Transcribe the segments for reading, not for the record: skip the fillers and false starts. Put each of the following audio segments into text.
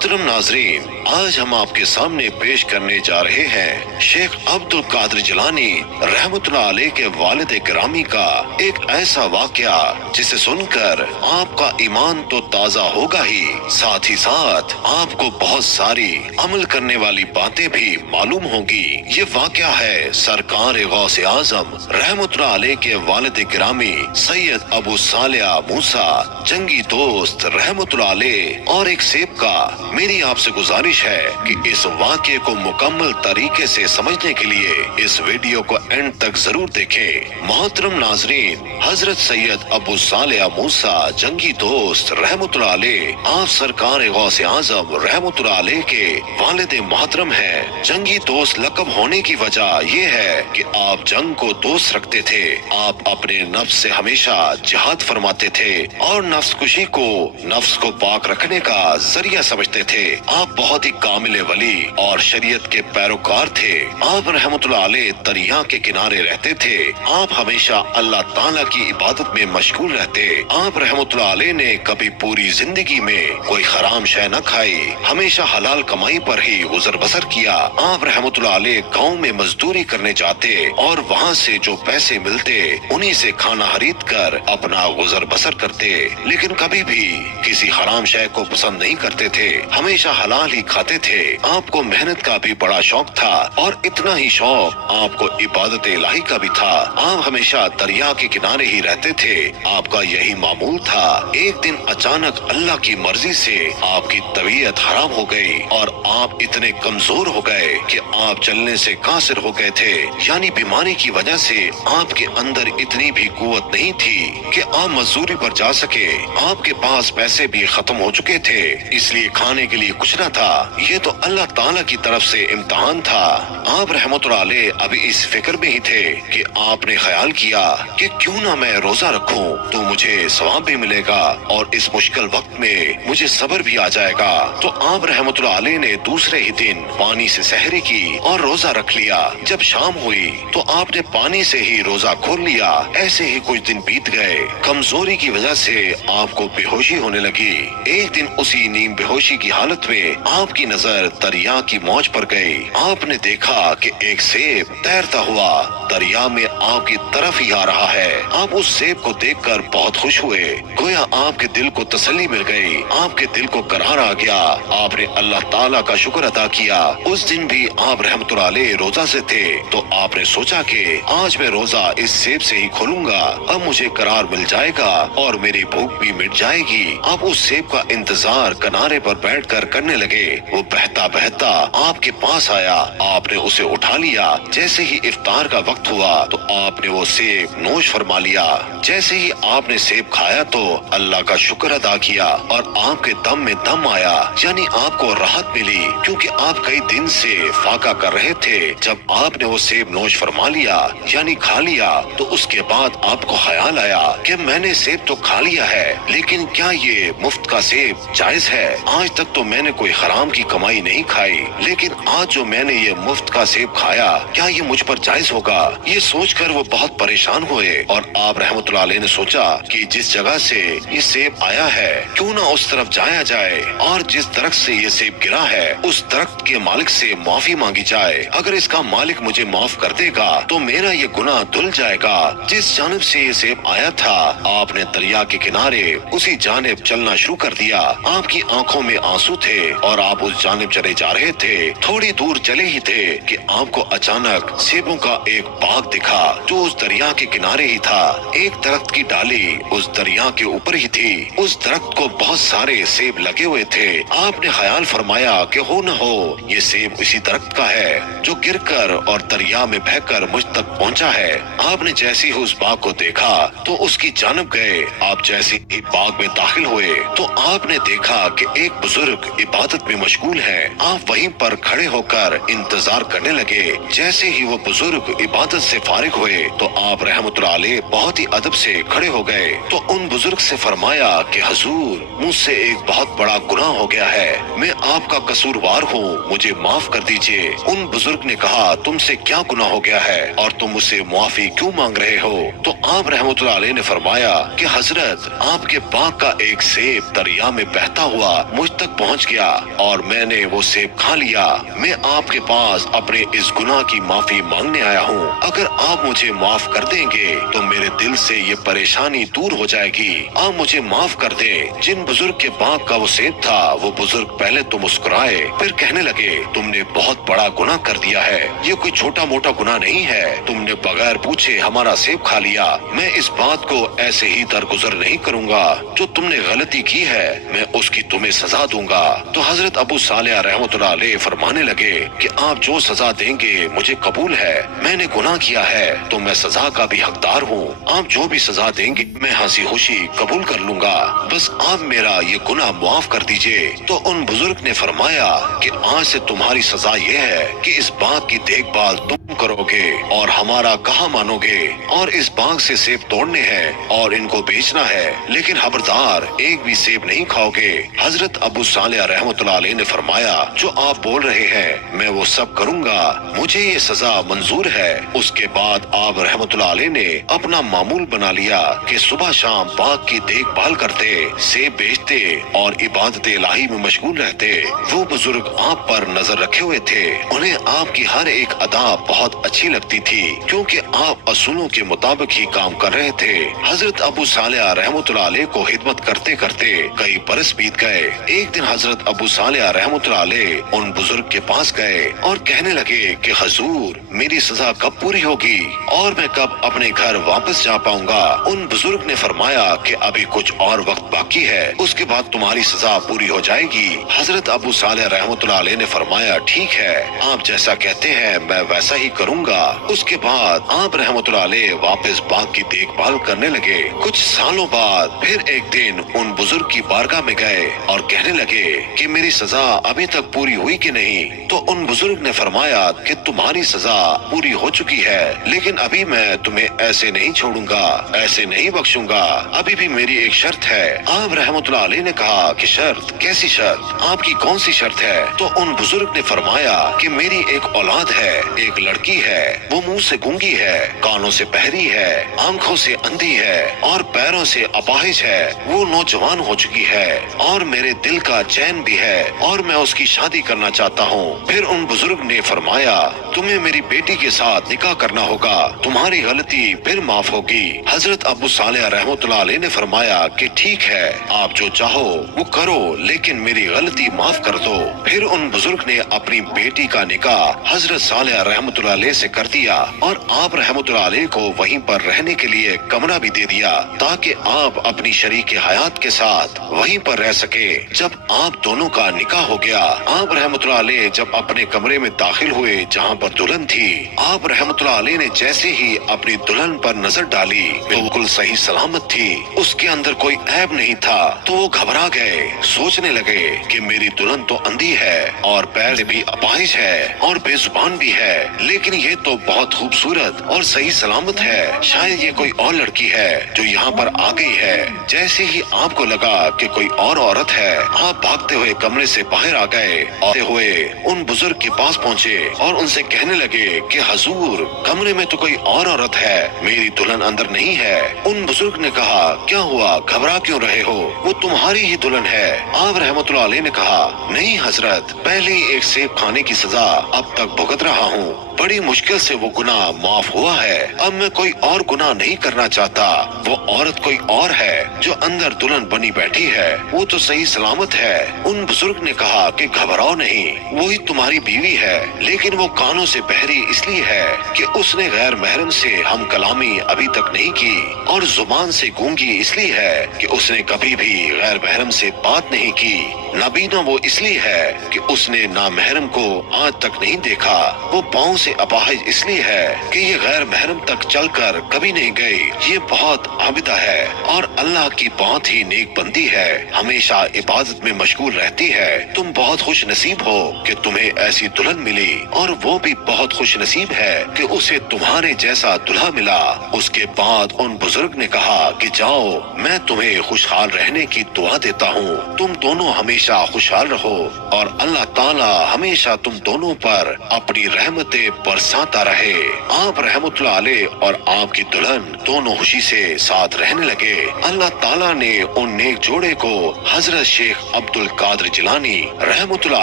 मोहतरम नाजरीन, आज हम आपके सामने पेश करने जा रहे हैं शेख अब्दुल कादिर जिलानी रहमतुल्लाह अलैह के वालिद गिरामी का एक ऐसा वाकया जिसे सुनकर आपका ईमान तो ताज़ा होगा ही, साथ साथ आपको बहुत सारी अमल करने वाली बातें भी मालूम होंगी। ये वाकया है सरकार गौसे आजम रहमतुल्लाह अलैह के वालिद गिरामी सैयद अबू सालेह मूसा जंगी दोस्त रहमतुल्लाह अलैह और एक सेब का। मेरी आपसे गुजारिश है कि इस वाक़ये को मुकम्मल तरीके से समझने के लिए इस वीडियो को एंड तक जरूर देखें। मोहतरम नाजरीन, हजरत सैयद अबू सालेह मूसा जंगी दोस्त रहमतुल्लाह अलैह आप सरकार गौसे आजम रहमतुल्लाह अलैह के वालिद मोहतरम हैं। जंगी दोस्त लक़ब होने की वजह ये है कि आप जंग को दोस्त रखते थे। आप अपने नफ्स से हमेशा जिहाद फरमाते थे और नफ्स कुशी को नफ्स को पाक रखने का जरिया समझते थे। आप बहुत ही कामिल वली और शरीयत के पैरोकार थे। आप रहमतुल्लाह अलैह दरिया के किनारे रहते थे। आप हमेशा अल्लाह ताला की इबादत में मशगूल रहते। आप रहमतुल्लाह अलैह ने कभी पूरी जिंदगी में कोई हराम शय न खाई, हमेशा हलाल कमाई पर ही गुजर बसर किया। आप रहमतुल्लाह अलैह गाँव में मजदूरी करने जाते और वहाँ से जो पैसे मिलते उन्हीं से खाना खरीद कर अपना गुजर बसर करते, लेकिन कभी भी किसी हराम शय को पसंद नहीं करते थे, हमेशा हलाल ही खाते थे। आपको मेहनत का भी बड़ा शौक था और इतना ही शौक आपको इबादत इलाही का भी था। आप हमेशा दरिया के किनारे ही रहते थे। आपका यही मामूल था। एक दिन अचानक अल्लाह की मर्जी से आपकी तबीयत खराब हो गई और आप इतने कमजोर हो गए कि आप चलने से कासिर हो गए थे। यानी बीमारी की वजह से आपके अंदर इतनी भी कुव्वत नहीं थी कि आप मजदूरी पर जा सके। आपके पास पैसे भी खत्म हो चुके थे, इसलिए खाने के लिए कुछ न था। ये तो अल्लाह ताला की तरफ से इम्तिहान था। आप रहमतुल्लाह अलैह अभी इस फिक्र में ही थे कि आपने ख्याल किया कि क्यों ना मैं रोजा रखूं तो मुझे सवाब भी मिलेगा और इस मुश्किल वक्त में मुझे सब्र भी आ जाएगा। तो आप रहमतुल्लाह अलैह ने दूसरे ही दिन पानी से सहरी की और रोजा रख लिया। जब शाम हुई तो आपने पानी से ही रोजा खोल लिया। ऐसे ही कुछ दिन बीत गए। कमजोरी की वजह से आपको बेहोशी होने लगी। एक दिन उसी नीम बेहोशी की हालत में आपकी नजर दरिया की मौज पर गई। आपने देखा कि एक सेब तैरता हुआ दरिया में आपकी तरफ ही आ रहा है। आप उस सेब को देखकर बहुत खुश हुए, गोया आपके दिल को तसल्ली मिल गई, आपके दिल को करार आ गया। आपने अल्लाह ताला का शुक्र अदा किया। उस दिन भी आप रहमतुल्लाह अलैह रोजा से थे, तो आपने सोचा कि आज मैं रोजा इस सेब से ही खोलूंगा, अब मुझे करार मिल जाएगा और मेरी भूख भी मिट जाएगी। आप उस सेब का इंतजार किनारे पर बैठकर करने लगे। वो बहता बहता आपके पास आया। आपने उसे उठा लिया। जैसे ही इफ्तार का वक्त हुआ तो आपने वो सेब नोश फरमा लिया। जैसे ही आपने सेब खाया तो अल्लाह का शुक्र अदा किया और आपके दम में दम आया, यानी आपको राहत मिली, क्योंकि आप कई दिन से फाका कर रहे थे। जब आपने वो सेब नोश फरमा लिया यानी खा लिया तो उसके बाद आपको ख्याल आया कि मैंने सेब तो खा लिया है, लेकिन क्या ये मुफ्त का सेब जायज है? आज तक तो मैंने कोई हराम की कमाई नहीं खाई, लेकिन आज जो मैंने ये मुफ्त का सेब खाया, क्या ये मुझ पर जायज होगा? ये सोचकर वो बहुत परेशान हुए और आप रहमतुल्लाह अलैह ने सोचा कि जिस जगह से ये सेब आया है क्यों ना उस तरफ जाया जाए और जिस दरख्त से ये सेब गिरा है उस दरख्त के मालिक से माफी मांगी जाए। अगर इसका मालिक मुझे माफ कर देगा तो मेरा ये गुनाह धुल जाएगा। जिस जानिब से ये सेब आया था आपने दरिया के किनारे उसी जानिब चलना शुरू कर दिया। आपकी आंखों में आंसू थे और आप उस जानिब चले जा रहे थे। थोड़ी दूर चले ही थे कि आपको अचानक सेबों का एक बाग दिखा जो उस दरिया के किनारे ही था। एक दरख्त की डाली उस दरिया के ऊपर ही थी। उस दरख्त को बहुत सारे सेब लगे हुए थे। आपने ख्याल फरमाया कि हो न हो ये सेब इसी दरख्त का है जो गिरकर और दरिया में बहकर मुझ तक पहुंचा है। आपने जैसे ही उस बाग को देखा तो उसकी जानिब गए। आप जैसे ही बाग में दाखिल हुए तो आपने देखा कि एक बुजुर्ग इबादत में मशगूल है। आप वहीं पर खड़े होकर इंतजार करने लगे। जैसे ही वो बुजुर्ग इबादत से फारिग हुए तो आप रहमतुल्लाह अलैह बहुत ही अदब से खड़े हो गए तो उन बुजुर्ग से फरमाया कि हुजूर, मुझसे एक बहुत बड़ा गुनाह हो गया है, मैं आपका कसूरवार हूँ, मुझे माफ कर दीजिए। उन बुजुर्ग ने कहा, तुमसे क्या गुनाह हो गया है और तुम मुझसे मुआफी क्यों मांग रहे हो? तो आप रहमतुल्लाह अलैह ने फरमाया कि हजरत, आपके बाग का एक सेब दरिया में बहता हुआ मुझ तक पहुँच गया और मैंने वो सेब खा लिया। मैं आपके पास अपने इस गुनाह की माफी मांगने आया हूँ। अगर आप मुझे माफ कर देंगे तो मेरे दिल से ये परेशानी दूर हो जाएगी। आप मुझे माफ कर दें। जिन बुजुर्ग के बाग का वो सेब था, वो बुजुर्ग पहले तो मुस्कुराए, फिर कहने लगे, तुमने बहुत बड़ा गुनाह कर दिया है। ये कोई छोटा मोटा गुनाह नहीं है। तुमने बगैर पूछे हमारा सेब खा लिया। मैं इस बात को ऐसे ही दरगुजर नहीं करूँगा। जो तुमने गलती की है, मैं उसकी तुम्हें सजा दूंगा। तो हजरत अबू सालेह रहमतुल्लाह अलैह फरमाने लगे कि आप जो सजा देंगे मुझे कबूल है। मैंने गुनाह किया है तो मैं सजा का भी हकदार हूँ। आप जो भी सजा देंगे मैं हंसी खुशी कबूल कर लूंगा। बस आप मेरा ये गुनाह माफ कर दीजिए। तो उन बुजुर्ग ने फरमाया कि आज से तुम्हारी सजा ये है कि इस बाग की देखभाल तुम करोगे और हमारा कहा मानोगे, और इस बाग से सेब तोड़ने हैं और इनको बेचना है, लेकिन खबरदार एक भी सेब नहीं खाओगे। हजरत अबू सालेह रहमतुल्लाह अलैह ने फरमाया, जो आप बोल रहे हैं मैं वो सब करूँगा, मुझे ये सजा मंजूर है। उसके बाद आप रहमतुल्लाह अलैह ने अपना मामूल बना लिया कि सुबह शाम बाग की देखभाल करते, सेब बेचते और इबादत इलाही में मशगूल रहते। वो बुजुर्ग आप पर नजर रखे हुए थे। उन्हें आपकी हर एक अदा बहुत अच्छी लगती थी, क्योंकि आप असूलों के मुताबिक ही काम कर रहे थे। हजरत अबू सालेह रहमतुल्लाह अलैह को खिदमत करते करते कई बरस बीत गए। एक दिन हजरत अबू सालेह रहमतुल्लाह अलैह उन बुजुर्ग के पास गए और कहने लगे कि हुजूर, मेरी सजा कब पूरी होगी और मैं कब अपने घर वापस जा पाऊंगा। उन बुजुर्ग ने फरमाया कि अभी कुछ और वक्त बाकी है, उसके बाद तुम्हारी सजा पूरी हो जाएगी। हजरत अबू सालेह रहमतुल्लाह अलैह ने फरमाया, ठीक है, आप जैसा कहते हैं मैं वैसा ही करूंगा। उसके बाद आप रहमतुल्लाह अलैह वापस बाग की देखभाल करने लगे। कुछ सालों बाद फिर एक दिन उन बुजुर्ग की बारगाह में गए और कहने लगे कि मेरी सजा अभी तक पूरी हुई कि नहीं। तो उन बुजुर्ग ने फरमाया कि तुम्हारी सजा पूरी हो चुकी है, लेकिन अभी मैं तुम्हें ऐसे नहीं छोड़ूंगा, ऐसे नहीं बख्शूंगा। अभी भी मेरी एक शर्त है। आप रहमतुल्लाह अलैह ने कहा कि शर्त? कैसी शर्त? आपकी कौन सी शर्त है? तो उन बुजुर्ग ने फरमाया कि मेरी एक औलाद है, एक लड़की है, वो मुंह से गूंगी है, कानों से बहरी है, आंखों से अंधी है और पैरों से अपाहिज है। वो नौजवान हो चुकी है और मेरे दिल का चैन भी है और मैं उसकी शादी करना चाहता हूँ। फिर उन बुजुर्ग ने फरमाया, तुम्हें मेरी बेटी के साथ निकाह करना होगा, तुम्हारी गलती फिर माफ होगी। हजरत अबू सालेह रहमतुल्लाह अलैह ने फरमाया कि ठीक है, आप जो चाहो वो करो, लेकिन मेरी गलती माफ कर दो। फिर उन बुजुर्ग ने अपनी बेटी का निकाह हजरत सालेह रहमतुल्लाह अलैह से कर दिया और आप रहमतुल्लाह अलैह को वहीं पर रहने के लिए कमरा भी दे दिया, ताकि आप अपनी शरीक हयात के साथ वहीं पर रह सके। जब आप दोनों का निकाह हो गया, आप रहमतुल्लाह अलैह जब अपने कमरे में दाखिल हुए जहाँ पर दुल्हन थी, आप रहमतुल्लाह अलैह ने जैसे ही अपनी दुल्हन पर नजर डाली, बिल्कुल सही सलामत थी, उसके अंदर कोई ऐब नहीं था। तो वो घबरा गए, सोचने लगे कि मेरी दुल्हन तो अंधी है और पैर से भी अपाहिज है और बेजुबान भी है, लेकिन ये तो बहुत खूबसूरत और सही सलामत है। शायद ये कोई और लड़की है जो यहाँ पर आ गई है। जैसे ही आपको लगा कि कोई और औरत है, आप भागते हुए कमरे से बाहर आ गए और हुए उन बुजुर्ग के पास पहुँचे और उनसे कहने लगे कि हुजूर, कमरे में तो कोई और औरत है, मेरी दुल्हन अंदर नहीं है। उन बुजुर्ग ने कहा, क्या हुआ, घबरा क्यों रहे हो, वो तुम्हारी ही दुल्हन है। आप रहमतुल्लाह अलैह ने कहा, नहीं हजरत, पहले ही एक सेब खाने की सजा अब तक भुगत रहा हूँ, बड़ी मुश्किल से वो गुनाह माफ हुआ है, अब मैं कोई और गुनाह नहीं करना चाहता। वो औरत कोई और है जो अंदर दुल्हन बनी बैठी है, वो तो सही सलामत है। उन बुजुर्ग ने कहा कि घबराओ नहीं, वही तुम्हारी बीवी है, लेकिन वो कानों से बहरी इसलिए है कि उसने गैर महरम से हम कलामी अभी तक नहीं की, और जुबान से गूंगी इसलिए है कि उसने कभी भी गैर महरम से बात नहीं की। नाबीना वो इसलिए है कि उसने नामहरम को आज तक नहीं देखा। वो पाँव से अपाहिज इसलिए है कि ये गैर महरम तक चलकर कभी नहीं गई। ये बहुत आबिदा है और अल्लाह की बहुत ही नेक बंदी है, हमेशा इबादत में मशगूल रहती है। तुम बहुत खुश नसीब हो कि तुम्हें ऐसी दुल्हन मिली, और वो भी बहुत खुश नसीब है कि उसे तुम्हारे जैसा दूल्हा मिला। उसके बाद उन बुजुर्ग ने कहा कि जाओ, मैं तुम्हें खुशहाल रहने की दुआ देता हूँ, तुम दोनों हमेशा खुशहाल रहो और अल्लाह ताला हमेशा तुम दोनों पर अपनी रहमतें बरसाता रहे। आप रहमतुल्लाह अलैह और आपकी दुल्हन दोनों खुशी से साथ रहने लगे। अल्लाह ताला ने उन नेक जोड़े को हजरत शेख अब्दुल कादिर जिलानी रहमतुल्लाह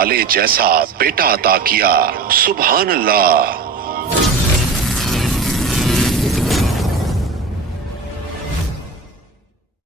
अलैह जैसा बेटा अता किया। सुभान अल्लाह।